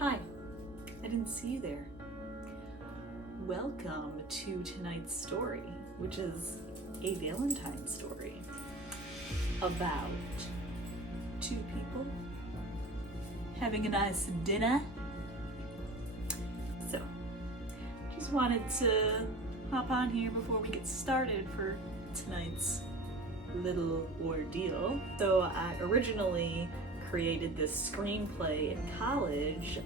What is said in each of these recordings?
Hi, I didn't see you there. Welcome to tonight's story, which is a Valentine story about two people having a nice dinner. So, just wanted to hop on here before we get started for tonight's little ordeal. So I originally created this screenplay in college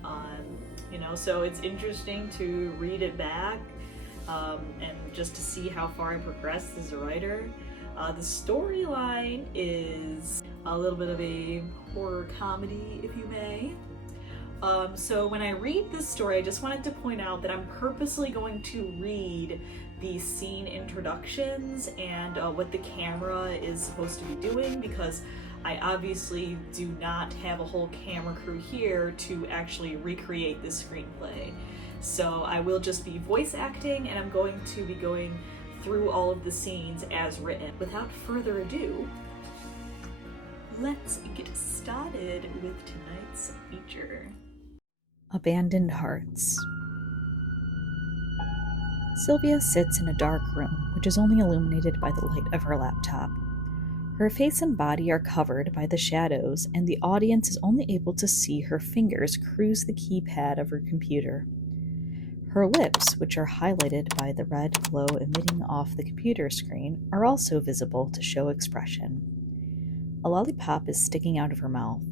so it's interesting to read it back and just to see how far I progressed as a writer. The storyline is a little bit of a horror comedy, if you may. So when I read this story, I just wanted to point out that I'm purposely going to read the scene introductions and what the camera is supposed to be doing, because I obviously do not have a whole camera crew here to actually recreate this screenplay. So I will just be voice acting, and I'm going to be going through all of the scenes as written. Without further ado, let's get started with tonight's feature. Abandoned Hearts. Sylvia sits in a dark room, which is only illuminated by the light of her laptop. Her face and body are covered by the shadows, and the audience is only able to see her fingers cruise the keypad of her computer. Her lips, which are highlighted by the red glow emitting off the computer screen, are also visible to show expression. A lollipop is sticking out of her mouth.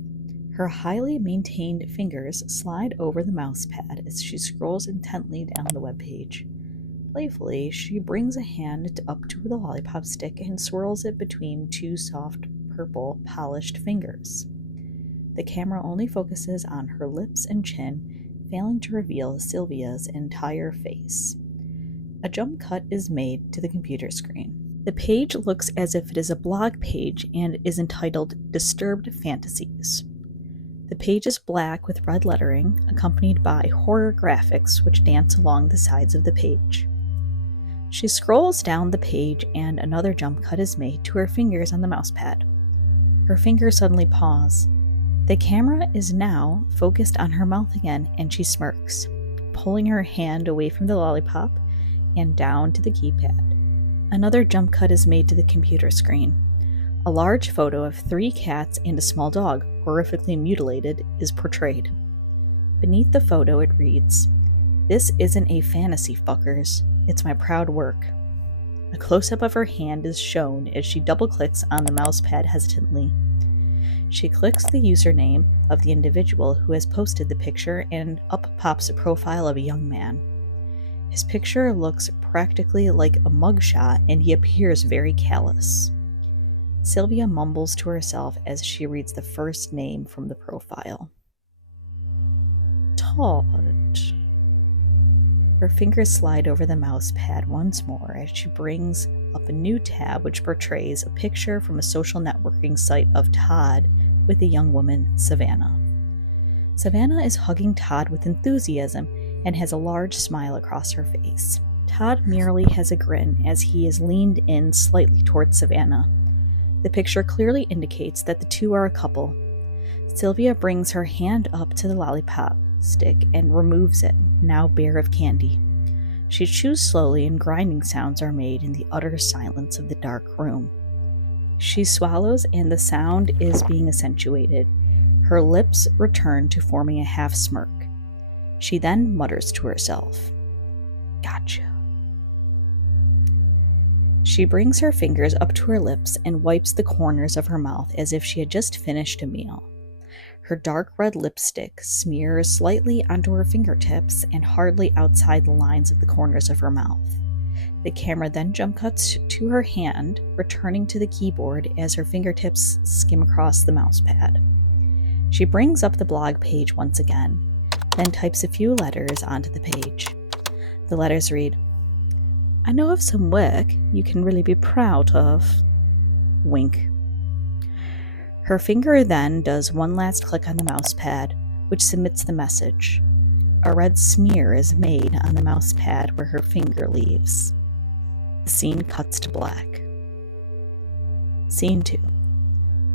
Her highly maintained fingers slide over the mouse pad as she scrolls intently down the webpage. Playfully, she brings a hand up to the lollipop stick and swirls it between two soft, purple, polished fingers. The camera only focuses on her lips and chin, failing to reveal Sylvia's entire face. A jump cut is made to the computer screen. The page looks as if it is a blog page and is entitled Disturbed Fantasies. The page is black with red lettering, accompanied by horror graphics which dance along the sides of the page. She scrolls down the page and another jump cut is made to her fingers on the mousepad. Her fingers suddenly pause. The camera is now focused on her mouth again, and she smirks, pulling her hand away from the lollipop and down to the keypad. Another jump cut is made to the computer screen. A large photo of 3 cats and a small dog, horrifically mutilated, is portrayed. Beneath the photo it reads, "This isn't a fantasy, fuckers. It's my proud work." A close-up of her hand is shown as she double-clicks on the mousepad hesitantly. She clicks the username of the individual who has posted the picture, and up pops a profile of a young man. His picture looks practically like a mugshot, and he appears very callous. Sylvia mumbles to herself as she reads the first name from the profile. Todd. Her fingers slide over the mouse pad once more as she brings up a new tab which portrays a picture from a social networking site of Todd with a young woman, Savannah. Savannah is hugging Todd with enthusiasm and has a large smile across her face. Todd merely has a grin as he is leaned in slightly towards Savannah. The picture clearly indicates that the two are a couple. Sylvia brings her hand up to the lollipop stick and removes it, now bare of candy. She chews slowly, and grinding sounds are made in the utter silence of the dark room. She swallows, and the sound is being accentuated. Her lips return to forming a half smirk. She then mutters to herself, "Gotcha." She brings her fingers up to her lips and wipes the corners of her mouth as if she had just finished a meal. Her dark red lipstick smears slightly onto her fingertips and hardly outside the lines of the corners of her mouth. The camera then jump cuts to her hand, returning to the keyboard as her fingertips skim across the mousepad. She brings up the blog page once again, then types a few letters onto the page. The letters read, "I know of some work you can really be proud of." Wink. Her finger then does one last click on the mousepad, which submits the message. A red smear is made on the mousepad where her finger leaves. The scene cuts to black. Scene 2.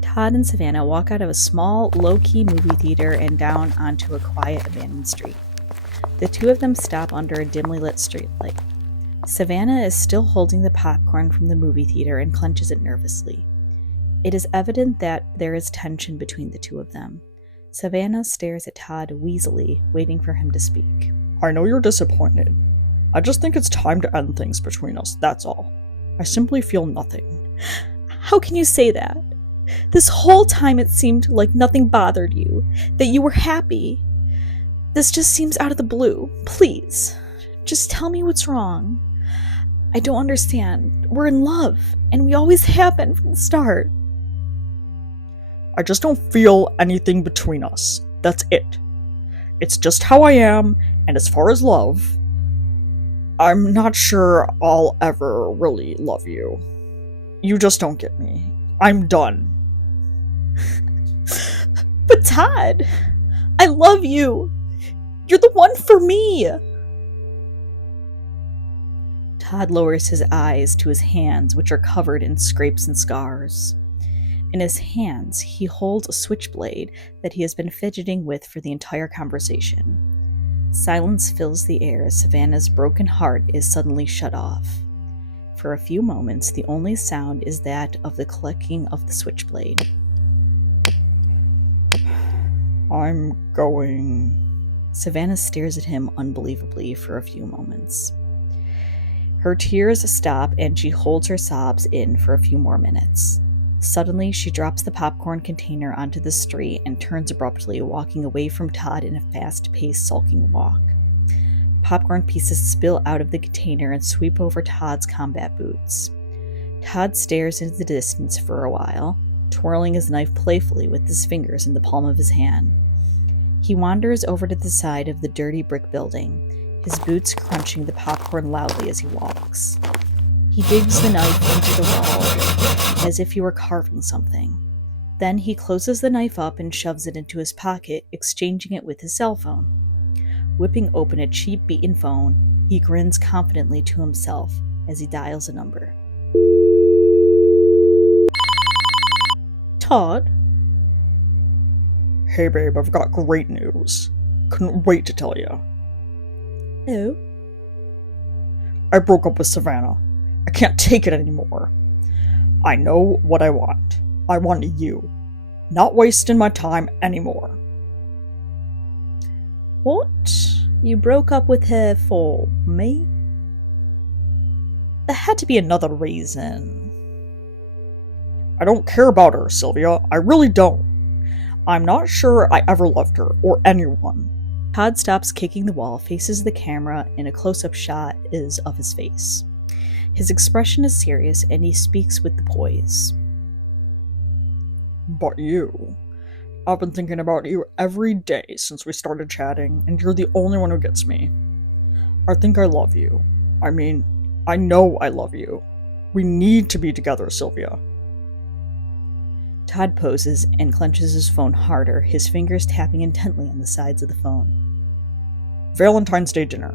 Todd and Savannah walk out of a small, low-key movie theater and down onto a quiet, abandoned street. The two of them stop under a dimly lit streetlight. Savannah is still holding the popcorn from the movie theater and clenches it nervously. It is evident that there is tension between the two of them. Savannah stares at Todd weaselly, waiting for him to speak. I know you're disappointed. I just think it's time to end things between us, that's all. I simply feel nothing. How can you say that? This whole time it seemed like nothing bothered you, that you were happy. This just seems out of the blue. Please, just tell me what's wrong. I don't understand. We're in love, and we always have been from the start. I just don't feel anything between us. That's it. It's just how I am, and as far as love, I'm not sure I'll ever really love you. You just don't get me. I'm done. But Todd, I love you. You're the one for me. Todd lowers his eyes to his hands, which are covered in scrapes and scars. In his hands, he holds a switchblade that he has been fidgeting with for the entire conversation. Silence fills the air as Savannah's broken heart is suddenly shut off. For a few moments, the only sound is that of the clicking of the switchblade. I'm going... Savannah stares at him unbelievably for a few moments. Her tears stop and she holds her sobs in for a few more minutes. Suddenly, she drops the popcorn container onto the street and turns abruptly, walking away from Todd in a fast-paced, sulking walk. Popcorn pieces spill out of the container and sweep over Todd's combat boots. Todd stares into the distance for a while, twirling his knife playfully with his fingers in the palm of his hand. He wanders over to the side of the dirty brick building, his boots crunching the popcorn loudly as he walks. He digs the knife into the wall as if he were carving something. Then he closes the knife up and shoves it into his pocket, exchanging it with his cell phone. Whipping open a cheap beaten phone, he grins confidently to himself as he dials a number. Todd? Hey babe, I've got great news. Couldn't wait to tell you. Oh? I broke up with Savannah. I can't take it anymore. I know what I want. I want you. Not wasting my time anymore. What? You broke up with her for me? There had to be another reason. I don't care about her, Sylvia. I really don't. I'm not sure I ever loved her, or anyone. Todd stops kicking the wall, faces the camera, and a close-up shot is of his face. His expression is serious, and he speaks with the poise. But you. I've been thinking about you every day since we started chatting, and you're the only one who gets me. I think I love you. I mean, I know I love you. We need to be together, Sylvia. Todd poses and clenches his phone harder, his fingers tapping intently on the sides of the phone. Valentine's Day dinner.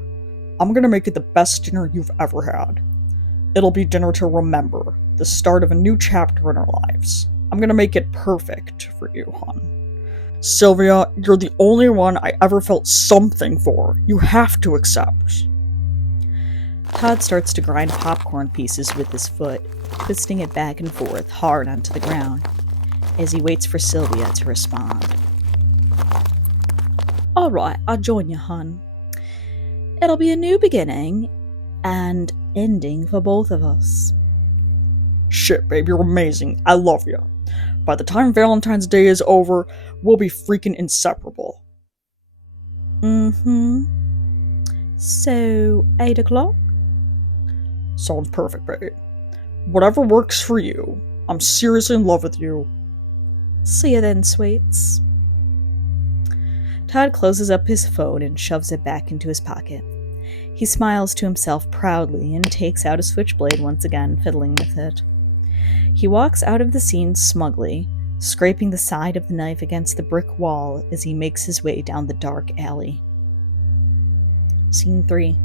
I'm gonna make it the best dinner you've ever had. It'll be dinner to remember, the start of a new chapter in our lives. I'm gonna make it perfect for you, hon. Sylvia, you're the only one I ever felt something for. You have to accept. Todd starts to grind popcorn pieces with his foot, twisting it back and forth hard onto the ground, as he waits for Sylvia to respond. Alright, I'll join you, hon. It'll be a new beginning and ending for both of us. Shit, babe, you're amazing. I love you. By the time Valentine's Day is over, we'll be freaking inseparable. Mm-hmm. So, 8 o'clock? Sounds perfect, babe. Whatever works for you. I'm seriously in love with you. See you then, sweets. Todd closes up his phone and shoves it back into his pocket. He smiles to himself proudly and takes out a switchblade once again, fiddling with it. He walks out of the scene smugly, scraping the side of the knife against the brick wall as he makes his way down the dark alley. Scene 3.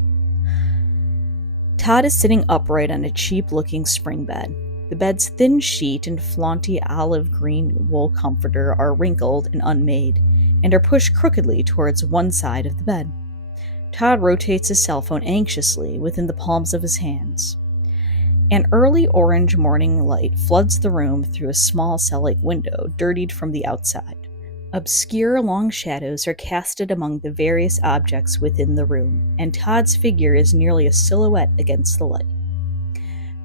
Todd is sitting upright on a cheap-looking spring bed. The bed's thin sheet and flaunty olive green wool comforter are wrinkled and unmade, and are pushed crookedly towards one side of the bed. Todd rotates his cell phone anxiously within the palms of his hands. An early orange morning light floods the room through a small cell-like window, dirtied from the outside. Obscure long shadows are casted among the various objects within the room, and Todd's figure is nearly a silhouette against the light.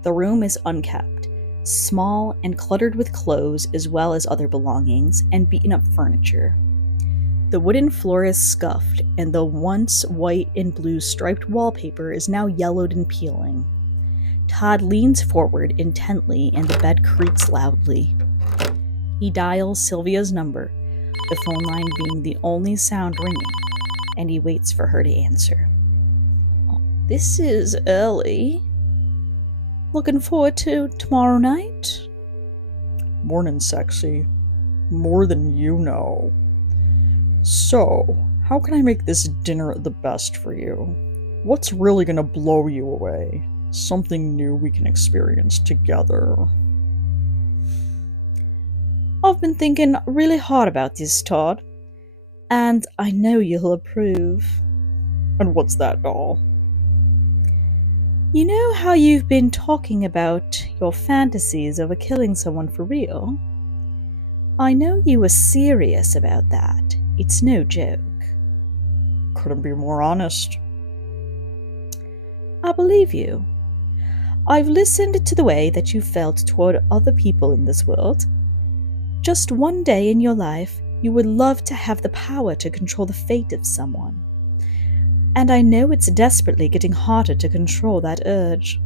The room is unkept, small and cluttered with clothes as well as other belongings, and beaten-up furniture. The wooden floor is scuffed, and the once white and blue striped wallpaper is now yellowed and peeling. Todd leans forward intently, and the bed creaks loudly. He dials Sylvia's number, the phone line being the only sound ringing, and he waits for her to answer. "This is early. Looking forward to tomorrow night?" Morning, sexy. More than you know. So, how can I make this dinner the best for you? What's really gonna blow you away? Something new we can experience together. I've been thinking really hard about this, Todd, and I know you'll approve. And what's that, doll? You know how you've been talking about your fantasies over killing someone for real? I know you were serious about that. It's no joke. Couldn't be more honest. I believe you. I've listened to the way that you felt toward other people in this world. Just one day in your life, you would love to have the power to control the fate of someone. And I know it's desperately getting harder to control that urge.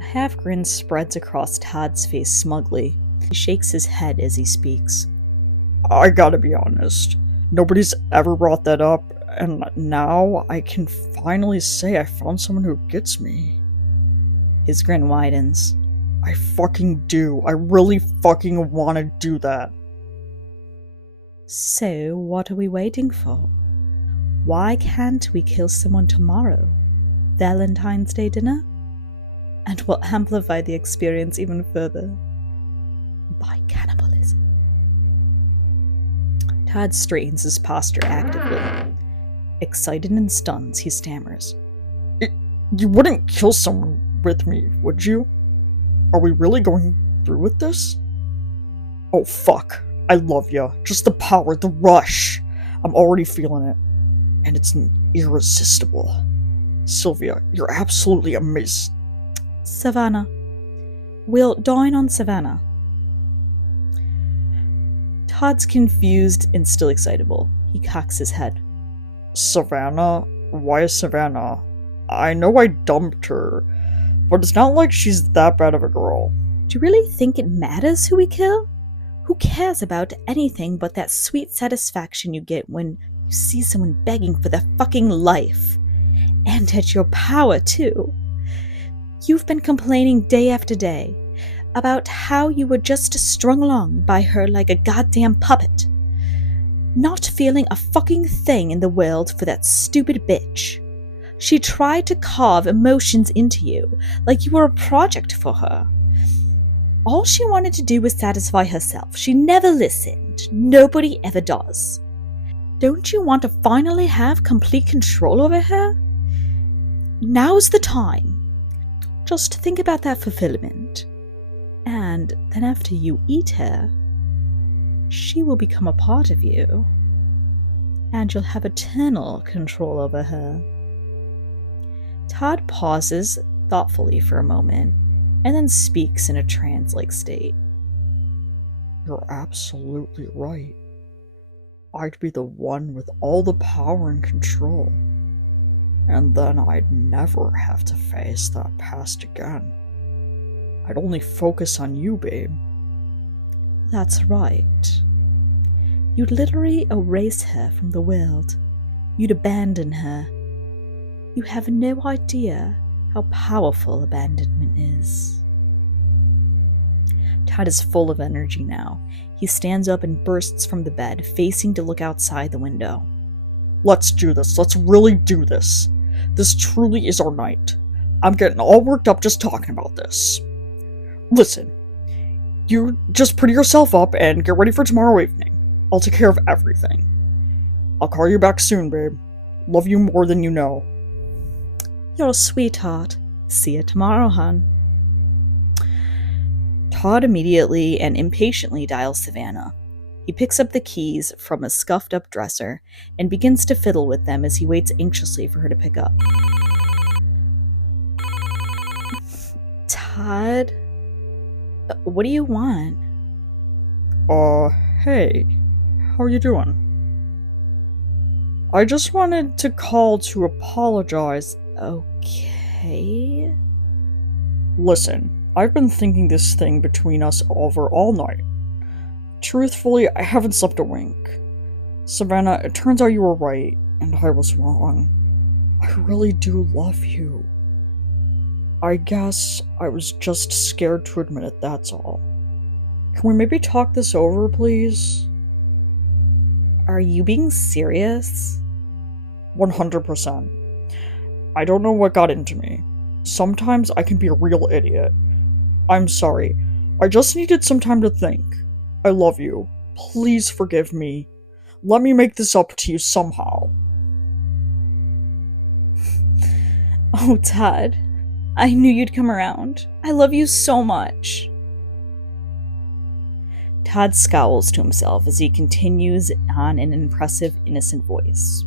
A half-grin spreads across Todd's face smugly. He shakes his head as he speaks. I gotta be honest. Nobody's ever brought that up, and now I can finally say I found someone who gets me. His grin widens. I fucking do. I really fucking want to do that. So, what are we waiting for? Why can't we kill someone tomorrow? Valentine's Day dinner? And we'll amplify the experience even further by cannibalism. Todd straightens his posture actively. Excited and stunned, he stammers. You wouldn't kill someone with me, would you? Are we really going through with this? Oh fuck. I love ya. Just the power, the rush. I'm already feeling it. And it's irresistible. Sylvia, you're absolutely amazing. Savannah. We'll dine on Savannah. Todd's confused and still excitable. He cocks his head. Savannah? Why Savannah? I know I dumped her, but it's not like she's that bad of a girl. Do you really think it matters who we kill? Who cares about anything but that sweet satisfaction you get when you see someone begging for their fucking life? And at your power, too. You've been complaining day after day about how you were just strung along by her like a goddamn puppet. Not feeling a fucking thing in the world for that stupid bitch. She tried to carve emotions into you like you were a project for her. All she wanted to do was satisfy herself. She never listened. Nobody ever does. Don't you want to finally have complete control over her? Now's the time. Just think about that fulfillment. And then after you eat her, she will become a part of you. And you'll have eternal control over her. Todd pauses thoughtfully for a moment, and then speaks in a trance-like state. You're absolutely right. I'd be the one with all the power and control. And then I'd never have to face that past again. I'd only focus on you, babe. That's right. You'd literally erase her from the world. You'd abandon her. You have no idea how powerful abandonment is. Todd is full of energy now. He stands up and bursts from the bed, facing to look outside the window. Let's do this. Let's really do this. This truly is our night. I'm getting all worked up just talking about this. Listen, you just pretty yourself up and get ready for tomorrow evening. I'll take care of everything. I'll call you back soon, babe. Love you more than you know. You're a sweetheart. See you tomorrow, hon. Todd immediately and impatiently dials Savannah. He picks up the keys from a scuffed-up dresser and begins to fiddle with them as he waits anxiously for her to pick up. Todd? What do you want? Hey. How are you doing? I just wanted to call to apologize. Okay. Listen, I've been thinking this thing between us over all night. Truthfully, I haven't slept a wink. Savannah, it turns out you were right, and I was wrong. I really do love you. I guess I was just scared to admit it, that's all. Can we maybe talk this over, please? Are you being serious? 100%. I don't know what got into me. Sometimes I can be a real idiot. I'm sorry. I just needed some time to think. I love you. Please forgive me. Let me make this up to you somehow. Oh, Todd. I knew you'd come around. I love you so much. Todd scowls to himself as he continues on in an impressive, innocent voice.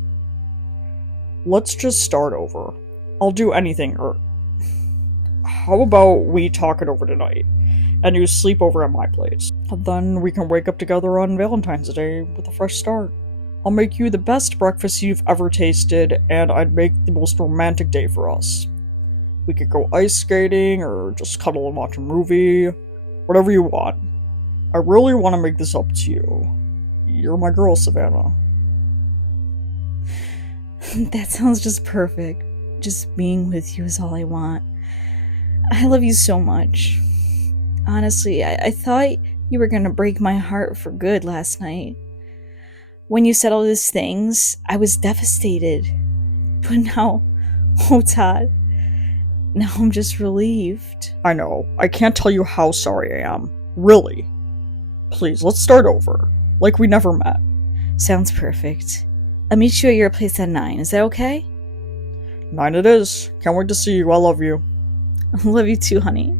Let's just start over. I'll do anything, how about we talk it over tonight, and you sleep over at my place? Then we can wake up together on Valentine's Day with a fresh start. I'll make you the best breakfast you've ever tasted, and I'd make the most romantic day for us. We could go ice skating, or just cuddle and watch a movie. Whatever you want. I really want to make this up to you. You're my girl, Savannah. That sounds just perfect. Just being with you is all I want. I love you so much. Honestly, I thought you were gonna break my heart for good last night. When you said all these things, I was devastated. But now, oh Todd, now I'm just relieved. I know. I can't tell you how sorry I am. Really. Please, let's start over. Like we never met. Sounds perfect. I'll meet you at your place at 9. Is that okay? 9 it is. Can't wait to see you. I love you. Love you too, honey.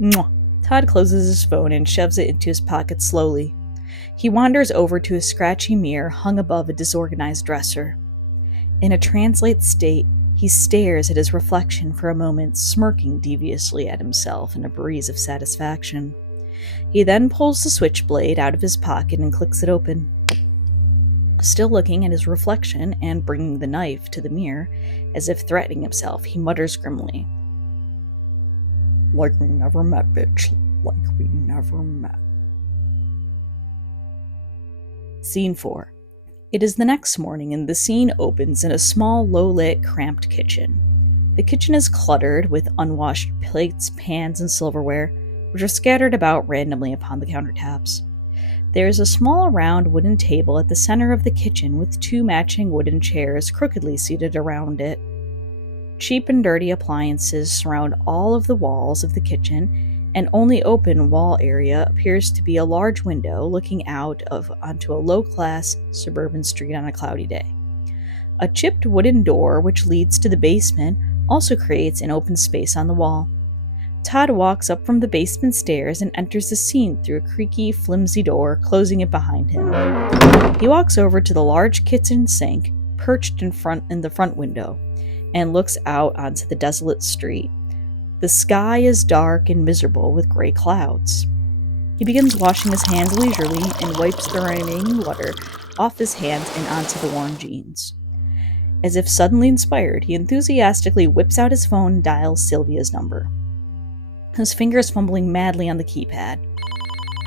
Mwah. Todd closes his phone and shoves it into his pocket slowly. He wanders over to a scratchy mirror hung above a disorganized dresser. In a translate state, he stares at his reflection for a moment, smirking deviously at himself in a breeze of satisfaction. He then pulls the switchblade out of his pocket and clicks it open. Still looking at his reflection and bringing the knife to the mirror, as if threatening himself, he mutters grimly. Like we never met, bitch. Like we never met. Scene 4. It is the next morning and the scene opens in a small, low-lit, cramped kitchen. The kitchen is cluttered with unwashed plates, pans, and silverware, which are scattered about randomly upon the countertops. There is a small round wooden table at the center of the kitchen with 2 matching wooden chairs crookedly seated around it. Cheap and dirty appliances surround all of the walls of the kitchen, and only open wall area appears to be a large window looking out onto a low-class suburban street on a cloudy day. A chipped wooden door which leads to the basement also creates an open space on the wall. Todd walks up from the basement stairs and enters the scene through a creaky, flimsy door, closing it behind him. He walks over to the large kitchen sink, perched in the front window, and looks out onto the desolate street. The sky is dark and miserable with gray clouds. He begins washing his hands leisurely and wipes the remaining water off his hands and onto the worn jeans. As if suddenly inspired, he enthusiastically whips out his phone and dials Sylvia's number, his fingers fumbling madly on the keypad.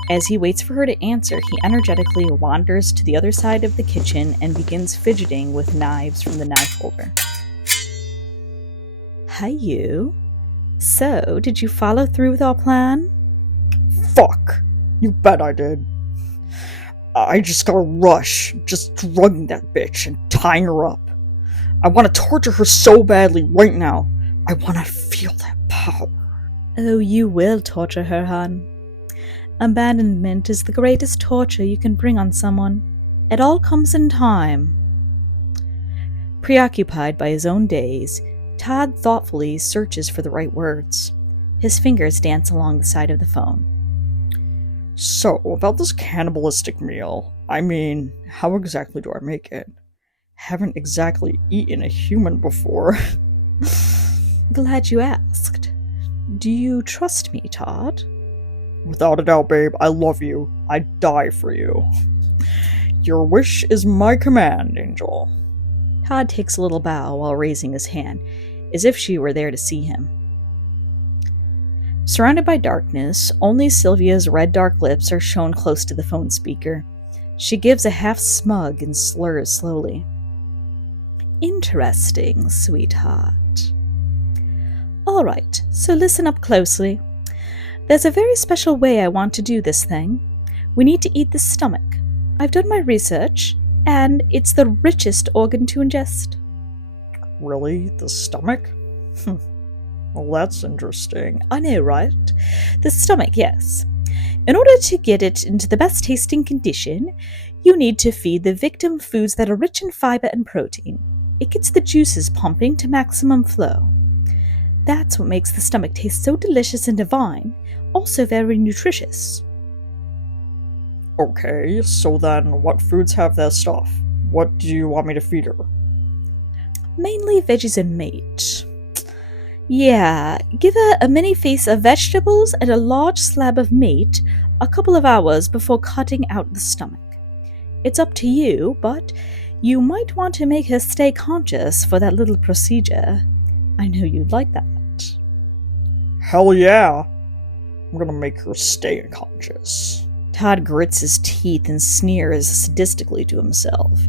As he waits for her to answer, he energetically wanders to the other side of the kitchen and begins fidgeting with knives from the knife holder. Hi, you. So, did you follow through with our plan? Fuck! You bet I did. I just gotta rush, just drugging that bitch and tying her up. I want to torture her so badly right now, I want to feel that power. Oh, you will torture her, hon. Abandonment is the greatest torture you can bring on someone. It all comes in time. Preoccupied by his own days, Todd thoughtfully searches for the right words. His fingers dance along the side of the phone. So, about this cannibalistic meal, I mean, how exactly do I make it? Haven't exactly eaten a human before. Glad you asked. Do you trust me, Todd? Without a doubt, babe, I love you. I'd die for you. Your wish is my command, Angel. Todd takes a little bow while raising his hand, as if she were there to see him. Surrounded by darkness, only Sylvia's red dark lips are shown close to the phone speaker. She gives a half smug and slurs slowly. Interesting, sweetheart. All right, so listen up closely. There's a very special way I want to do this thing. We need to eat the stomach. I've done my research, and it's the richest organ to ingest. Really? The stomach? Well, that's interesting. I know, right? The stomach, yes. In order to get it into the best tasting condition, you need to feed the victim foods that are rich in fiber and protein. It gets the juices pumping to maximum flow. That's what makes the stomach taste so delicious and divine, also very nutritious. Okay, so then what foods have that stuff? What do you want me to feed her? Mainly veggies and meat. Yeah, give her a mini feast of vegetables and a large slab of meat a couple of hours before cutting out the stomach. It's up to you, but you might want to make her stay conscious for that little procedure. I know you'd like that. Hell yeah! I'm gonna make her stay unconscious. Todd grits his teeth and sneers sadistically to himself.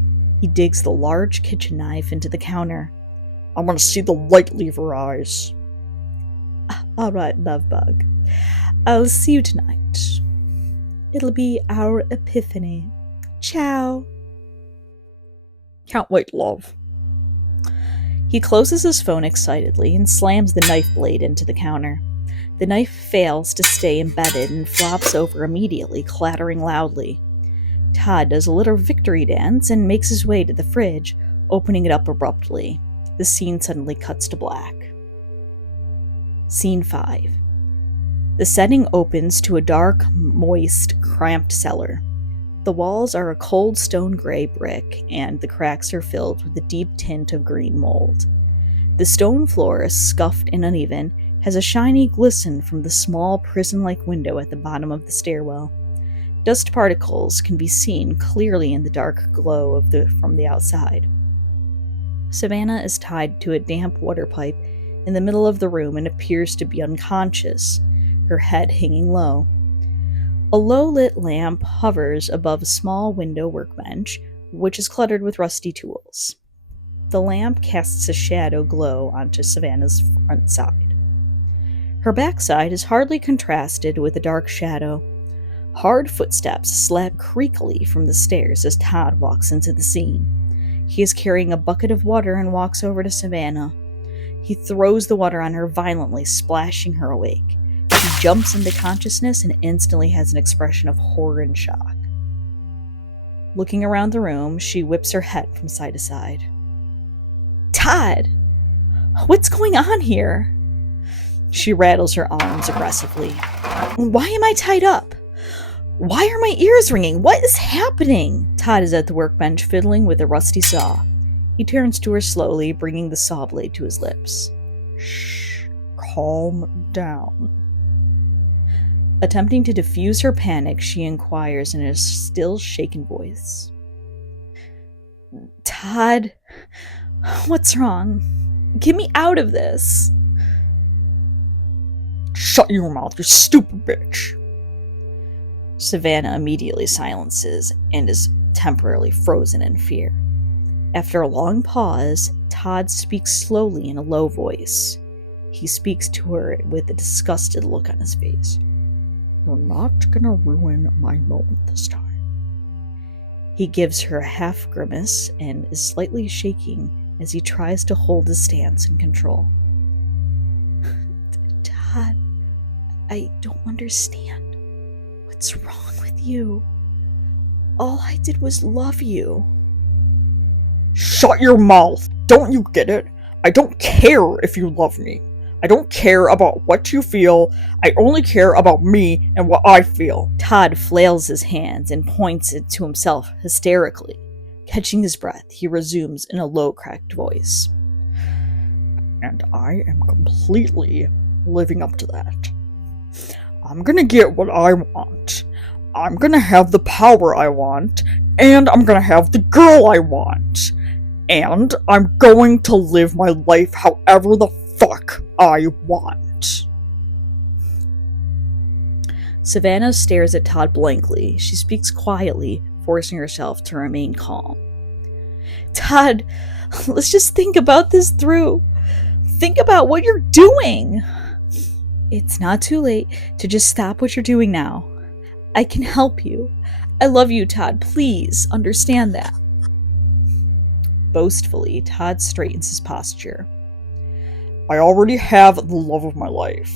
He digs the large kitchen knife into the counter. I'm gonna see the light leave her eyes. All right, love bug. I'll see you tonight. It'll be our epiphany. Ciao. Can't wait, love. He closes his phone excitedly and slams the knife blade into the counter. The knife fails to stay embedded and flops over immediately, clattering loudly. Todd does a little victory dance and makes his way to the fridge, opening it up abruptly. The scene suddenly cuts to black. Scene 5. The setting opens to a dark, moist, cramped cellar. The walls are a cold stone gray brick, and the cracks are filled with a deep tint of green mold. The stone floor, scuffed and uneven, has a shiny glisten from the small prison-like window at the bottom of the stairwell. Dust particles can be seen clearly in the dark glow from the outside. Savannah is tied to a damp water pipe in the middle of the room and appears to be unconscious, her head hanging low. A low-lit lamp hovers above a small window workbench, which is cluttered with rusty tools. The lamp casts a shadow glow onto Savannah's front side. Her backside is hardly contrasted with a dark shadow. Hard footsteps slap creakily from the stairs as Todd walks into the scene. He is carrying a bucket of water and walks over to Savannah. He throws the water on her violently, splashing her awake. She jumps into consciousness and instantly has an expression of horror and shock. Looking around the room, she whips her head from side to side. Todd! What's going on here? She rattles her arms aggressively. Why am I tied up? Why are my ears ringing? What is happening? Todd is at the workbench fiddling with a rusty saw. He turns to her slowly, bringing the saw blade to his lips. Shh. Calm down. Attempting to diffuse her panic, she inquires in a still, shaken voice. Todd, what's wrong? Get me out of this. Shut your mouth, you stupid bitch. Savannah immediately silences and is temporarily frozen in fear. After a long pause, Todd speaks slowly in a low voice. He speaks to her with a disgusted look on his face. You're not gonna ruin my moment this time. He gives her a half grimace and is slightly shaking as he tries to hold his stance and control. I don't understand. What's wrong with you? All I did was love you. Shut your mouth! Don't you get it? I don't care if you love me. I don't care about what you feel. I only care about me and what I feel. Todd flails his hands and points it to himself hysterically. Catching his breath, he resumes in a low, cracked voice. And I am completely living up to that. I'm gonna get what I want. I'm gonna have the power I want, and I'm gonna have the girl I want. And I'm going to live my life however the fuck I want. Savannah stares at Todd blankly. She speaks quietly, forcing herself to remain calm. Todd, let's just think about this through. Think about what you're doing. It's not too late to just stop what you're doing now. I can help you. I love you, Todd. Please understand that. Boastfully, Todd straightens his posture. I already have the love of my life,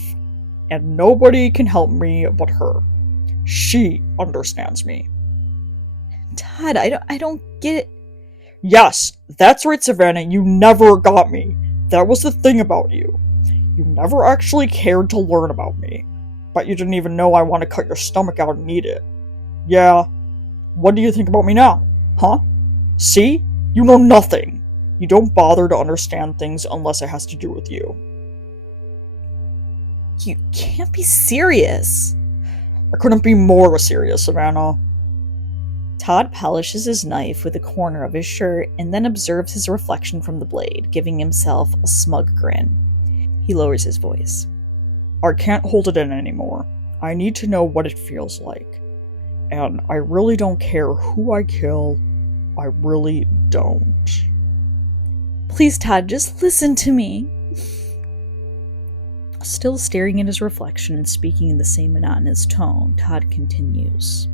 and nobody can help me but her. She understands me. Todd, I don't get it. Yes, that's right, Savannah, you never got me. That was the thing about you. You never actually cared to learn about me. But you didn't even know I want to cut your stomach out and eat it. Yeah, what do you think about me now? Huh? See? You know nothing. You don't bother to understand things unless it has to do with you. You can't be serious. I couldn't be more serious, Savannah. Todd polishes his knife with a corner of his shirt and then observes his reflection from the blade, giving himself a smug grin. He lowers his voice. I can't hold it in anymore. I need to know what it feels like. And I really don't care who I kill. I really don't. Please, Todd, just listen to me. Still staring at his reflection and speaking in the same monotonous tone, Todd continues.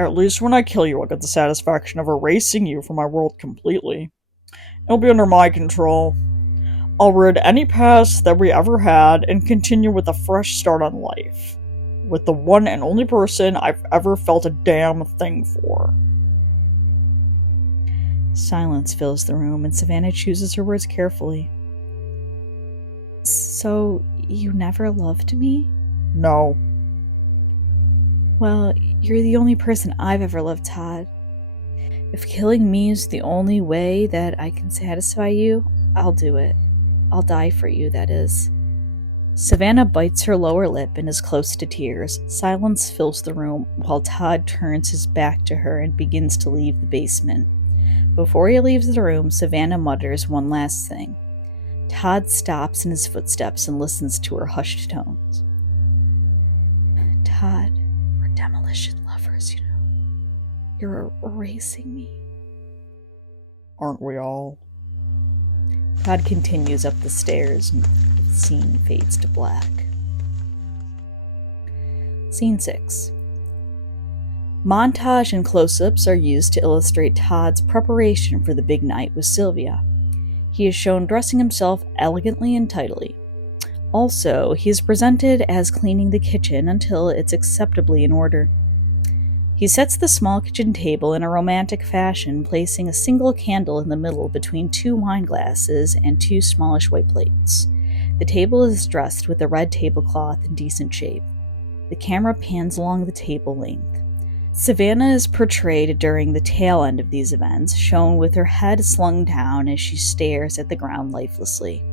At least when I kill you, I'll get the satisfaction of erasing you from my world completely. It'll be under my control. I'll rid any past that we ever had and continue with a fresh start on life. With the one and only person I've ever felt a damn thing for. Silence fills the room, and Savannah chooses her words carefully. So, you never loved me? No. Well, you're the only person I've ever loved, Todd. If killing me is the only way that I can satisfy you, I'll do it. I'll die for you, that is. Savannah bites her lower lip and is close to tears. Silence fills the room while Todd turns his back to her and begins to leave the basement. Before he leaves the room, Savannah mutters one last thing. Todd stops in his footsteps and listens to her hushed tones. Todd, we're demolition lovers, you know. You're erasing me. Aren't we all? Todd continues up the stairs and the scene fades to black. Scene 6. Montage and close-ups are used to illustrate Todd's preparation for the big night with Sylvia. He is shown dressing himself elegantly and tidily. Also, he is presented as cleaning the kitchen until it's acceptably in order. He sets the small kitchen table in a romantic fashion, placing a single candle in the middle between 2 wine glasses and 2 smallish white plates. The table is dressed with a red tablecloth in decent shape. The camera pans along the table length. Savannah is portrayed during the tail end of these events, shown with her head slung down as she stares at the ground lifelessly.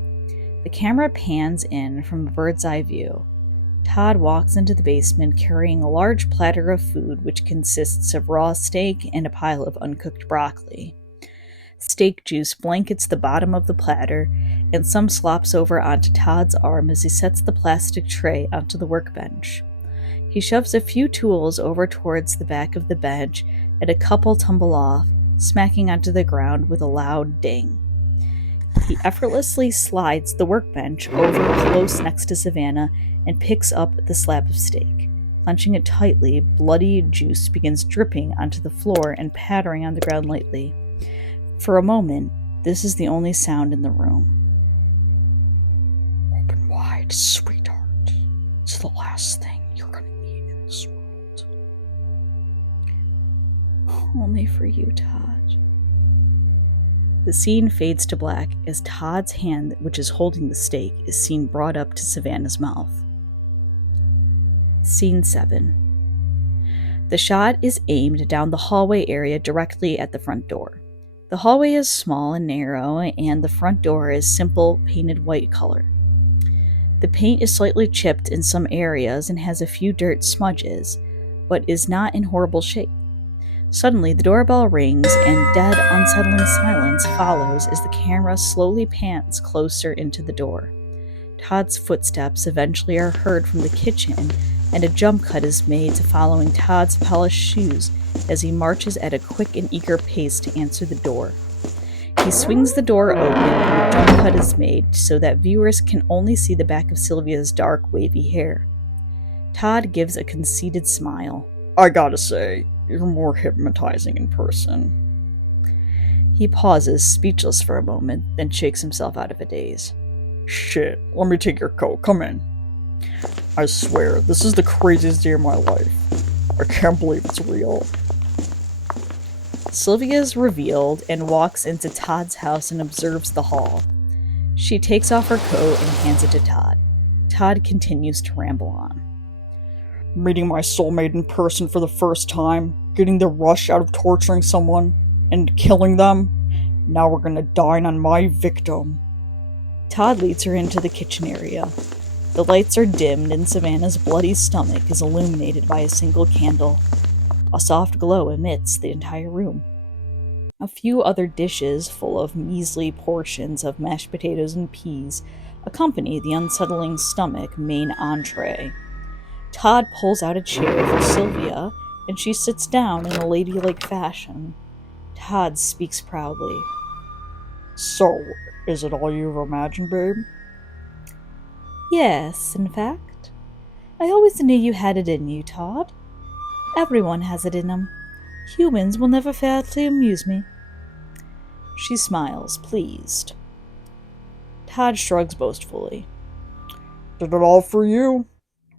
The camera pans in from a bird's eye view. Todd walks into the basement carrying a large platter of food which consists of raw steak and a pile of uncooked broccoli. Steak juice blankets the bottom of the platter, and some slops over onto Todd's arm as he sets the plastic tray onto the workbench. He shoves a few tools over towards the back of the bench, and a couple tumble off, smacking onto the ground with a loud ding. He effortlessly slides the workbench over close next to Savannah and picks up the slab of steak. Clenching it tightly, bloody juice begins dripping onto the floor and pattering on the ground lightly. For a moment, this is the only sound in the room. Open wide, sweetheart. It's the last thing you're gonna eat in this world. Only for you, Todd. The scene fades to black as Todd's hand, which is holding the steak, is seen brought up to Savannah's mouth. Scene 7. The shot is aimed down the hallway area directly at the front door. The hallway is small and narrow, and the front door is simple painted white color. The paint is slightly chipped in some areas and has a few dirt smudges, but is not in horrible shape. Suddenly, the doorbell rings and dead, unsettling silence follows as the camera slowly pans closer into the door. Todd's footsteps eventually are heard from the kitchen, and a jump cut is made to following Todd's polished shoes as he marches at a quick and eager pace to answer the door. He swings the door open, and a jump cut is made so that viewers can only see the back of Sylvia's dark, wavy hair. Todd gives a conceited smile. I gotta say, you're more hypnotizing in person. He pauses, speechless for a moment, then shakes himself out of a daze. Shit, let me take your coat, come in. I swear, this is the craziest day of my life. I can't believe it's real. Sylvia is revealed and walks into Todd's house and observes the hall. She takes off her coat and hands it to Todd. Todd continues to ramble on. Meeting my soulmate in person for the first time, getting the rush out of torturing someone, and killing them. Now we're gonna dine on my victim. Todd leads her into the kitchen area. The lights are dimmed and Savannah's bloody stomach is illuminated by a single candle. A soft glow emits the entire room. A few other dishes full of measly portions of mashed potatoes and peas accompany the unsettling stomach main entree. Todd pulls out a chair for Sylvia, and she sits down in a ladylike fashion. Todd speaks proudly. So, is it all you've imagined, babe? Yes, in fact. I always knew you had it in you, Todd. Everyone has it in them. Humans will never fail to amuse me. She smiles, pleased. Todd shrugs boastfully. Did it all for you?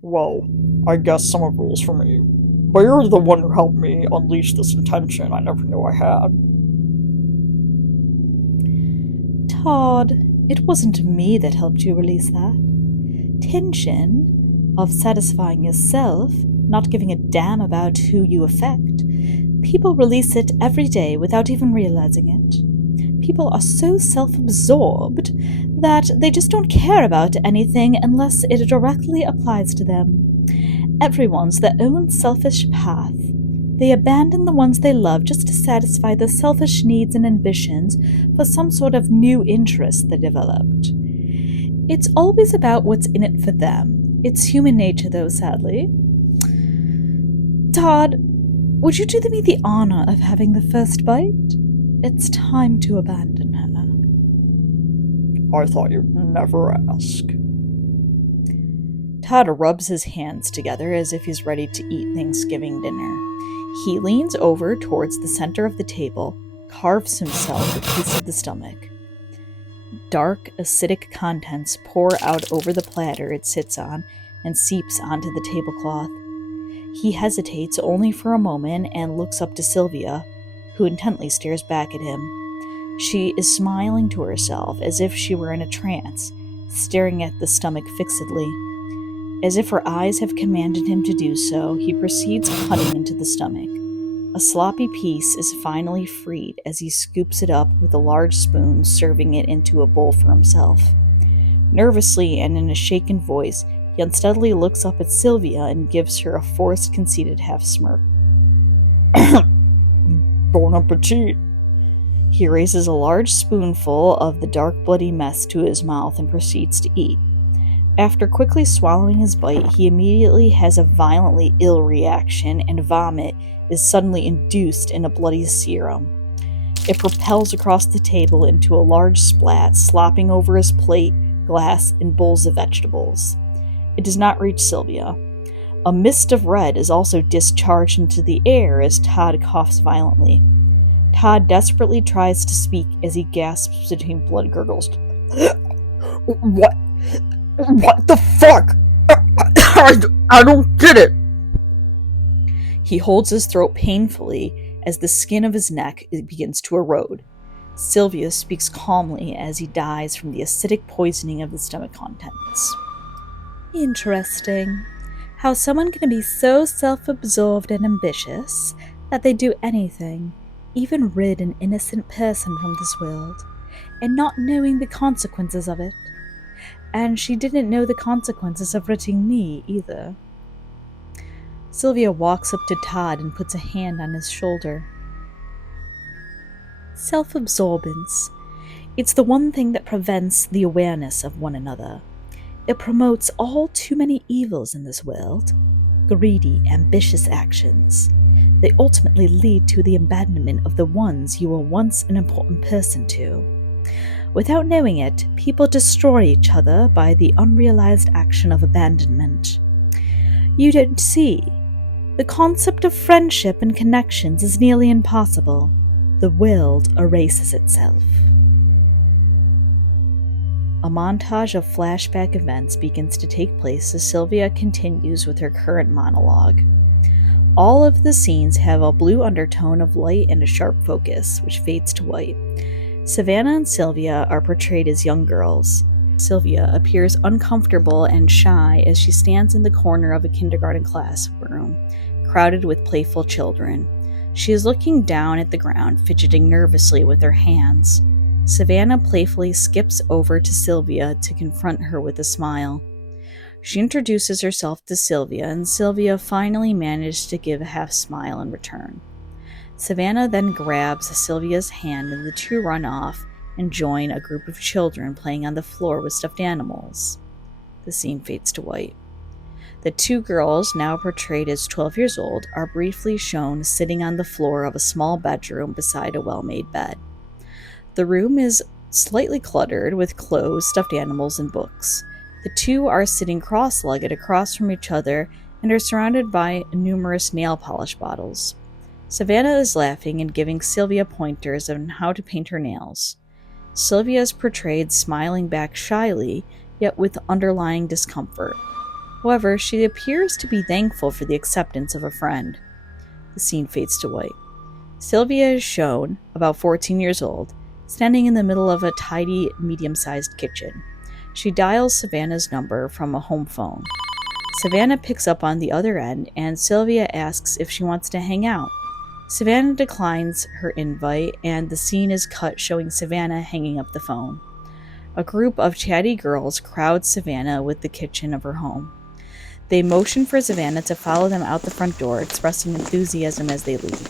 Well, I guess some of it was for me. But you're the one who helped me unleash this intention I never knew I had. Todd, it wasn't me that helped you release that. Tension of satisfying yourself, not giving a damn about who you affect. People release it every day without even realizing it. People are so self-absorbed that they just don't care about anything unless it directly applies to them. Everyone's their own selfish path. They abandon the ones they love just to satisfy their selfish needs and ambitions for some sort of new interest they developed. It's always about what's in it for them. It's human nature, though, sadly. Todd, would you do me the honor of having the first bite? It's time to abandon her. I thought you'd never ask. Todd rubs his hands together as if he's ready to eat Thanksgiving dinner. He leans over towards the center of the table, carves himself a piece of the stomach. Dark, acidic contents pour out over the platter it sits on and seeps onto the tablecloth. He hesitates only for a moment and looks up to Sylvia, who intently stares back at him. She is smiling to herself as if she were in a trance, staring at the stomach fixedly. As if her eyes have commanded him to do so, he proceeds cutting into the stomach. A sloppy piece is finally freed as he scoops it up with a large spoon, serving it into a bowl for himself. Nervously and in a shaken voice, he unsteadily looks up at Sylvia and gives her a forced, conceited half-smirk. Bon appetit. He raises a large spoonful of the dark, bloody mess to his mouth and proceeds to eat. After quickly swallowing his bite, he immediately has a violently ill reaction, and vomit is suddenly induced in a bloody serum. It propels across the table into a large splat, slopping over his plate, glass, and bowls of vegetables. It does not reach Sylvia. A mist of red is also discharged into the air as Todd coughs violently. Todd desperately tries to speak as he gasps between blood gurgles. What the fuck? I don't get it. He holds his throat painfully as the skin of his neck begins to erode. Sylvia speaks calmly as he dies from the acidic poisoning of the stomach contents. Interesting. How someone can be so self-absorbed and ambitious that they do anything, even rid an innocent person from this world, and not knowing the consequences of it. And she didn't know the consequences of ridding me either. Sylvia walks up to Todd and puts a hand on his shoulder. Self-absorbance. It's the one thing that prevents the awareness of one another. It promotes all too many evils in this world. Greedy, ambitious actions. They ultimately lead to the abandonment of the ones you were once an important person to. Without knowing it, people destroy each other by the unrealized action of abandonment. You don't see. The concept of friendship and connections is nearly impossible. The world erases itself. A montage of flashback events begins to take place as Sylvia continues with her current monologue. All of the scenes have a blue undertone of light and a sharp focus, which fades to white. Savannah and Sylvia are portrayed as young girls. Sylvia appears uncomfortable and shy as she stands in the corner of a kindergarten classroom, crowded with playful children. She is looking down at the ground, fidgeting nervously with her hands. Savannah playfully skips over to Sylvia to confront her with a smile. She introduces herself to Sylvia, and Sylvia finally manages to give a half smile in return. Savannah then grabs Sylvia's hand and the two run off and join a group of children playing on the floor with stuffed animals. The scene fades to white. The two girls, now portrayed as 12 years old, are briefly shown sitting on the floor of a small bedroom beside a well-made bed. The room is slightly cluttered with clothes, stuffed animals, and books. The two are sitting cross-legged across from each other and are surrounded by numerous nail polish bottles. Savannah is laughing and giving Sylvia pointers on how to paint her nails. Sylvia is portrayed smiling back shyly, yet with underlying discomfort. However, she appears to be thankful for the acceptance of a friend. The scene fades to white. Sylvia is shown, about 14 years old, standing in the middle of a tidy, medium-sized kitchen. She dials Savannah's number from a home phone. Savannah picks up on the other end, and Sylvia asks if she wants to hang out. Savannah declines her invite, and the scene is cut showing Savannah hanging up the phone. A group of chatty girls crowd Savannah with the kitchen of her home. They motion for Savannah to follow them out the front door, expressing enthusiasm as they leave.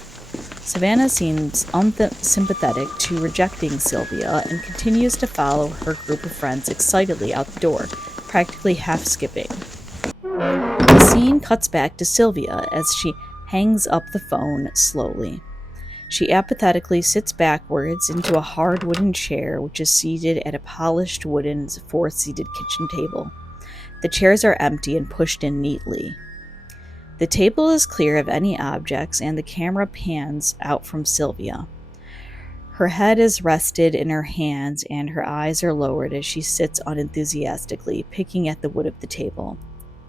Savannah seems unsympathetic to rejecting Sylvia and continues to follow her group of friends excitedly out the door, practically half skipping. The scene cuts back to Sylvia as she hangs up the phone slowly. She apathetically sits backwards into a hard wooden chair which is seated at a polished wooden four-seated kitchen table. The chairs are empty and pushed in neatly. The table is clear of any objects, and the camera pans out from Sylvia. Her head is rested in her hands, and her eyes are lowered as she sits unenthusiastically, picking at the wood of the table.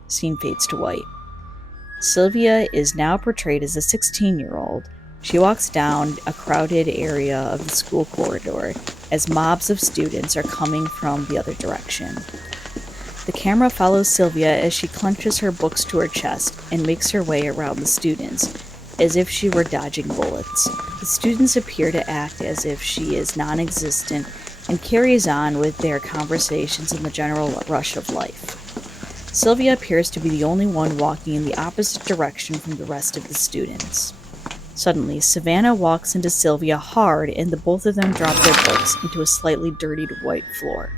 Scene fades to white. Sylvia is now portrayed as a 16-year-old. She walks down a crowded area of the school corridor as mobs of students are coming from the other direction. The camera follows Sylvia as she clenches her books to her chest and makes her way around the students, as if she were dodging bullets. The students appear to act as if she is non-existent and carries on with their conversations in the general rush of life. Sylvia appears to be the only one walking in the opposite direction from the rest of the students. Suddenly, Savannah walks into Sylvia hard, and the both of them drop their books into a slightly dirtied white floor.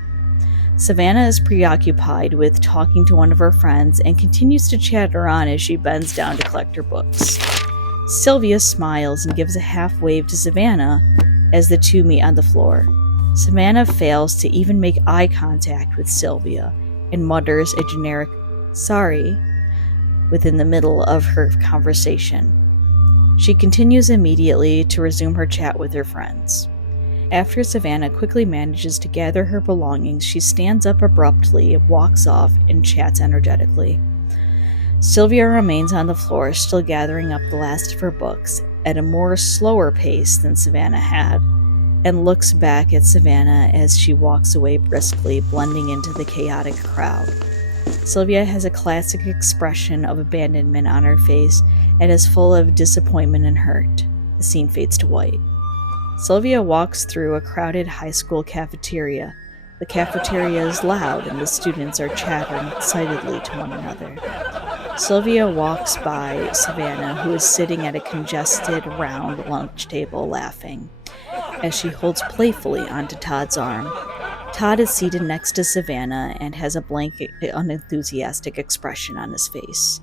Savannah is preoccupied with talking to one of her friends and continues to chatter on as she bends down to collect her books. Sylvia smiles and gives a half wave to Savannah as the two meet on the floor. Savannah fails to even make eye contact with Sylvia and mutters a generic "sorry" within the middle of her conversation. She continues immediately to resume her chat with her friends. After Savannah quickly manages to gather her belongings, she stands up abruptly, walks off, and chats energetically. Sylvia remains on the floor, still gathering up the last of her books at a more slower pace than Savannah had, and looks back at Savannah as she walks away briskly, blending into the chaotic crowd. Sylvia has a classic expression of abandonment on her face and is full of disappointment and hurt. The scene fades to white. Sylvia walks through a crowded high school cafeteria. The cafeteria is loud and the students are chattering excitedly to one another. Sylvia walks by Savannah, who is sitting at a congested, round lunch table laughing, as she holds playfully onto Todd's arm. Todd is seated next to Savannah and has a blank, unenthusiastic expression on his face.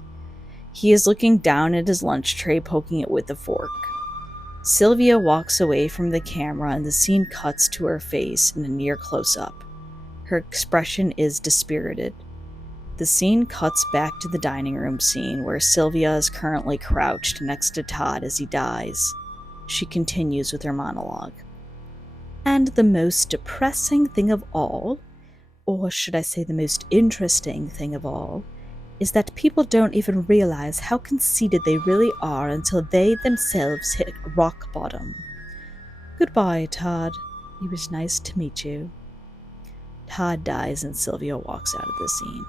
He is looking down at his lunch tray, poking it with a fork. Sylvia walks away from the camera and the scene cuts to her face in a near close-up. Her expression is dispirited. The scene cuts back to the dining room scene where Sylvia is currently crouched next to Todd as he dies. She continues with her monologue. And the most depressing thing of all, or should I say the most interesting thing of all, is that people don't even realize how conceited they really are until they themselves hit rock bottom. Goodbye, Todd. It was nice to meet you. Todd dies and Sylvia walks out of the scene.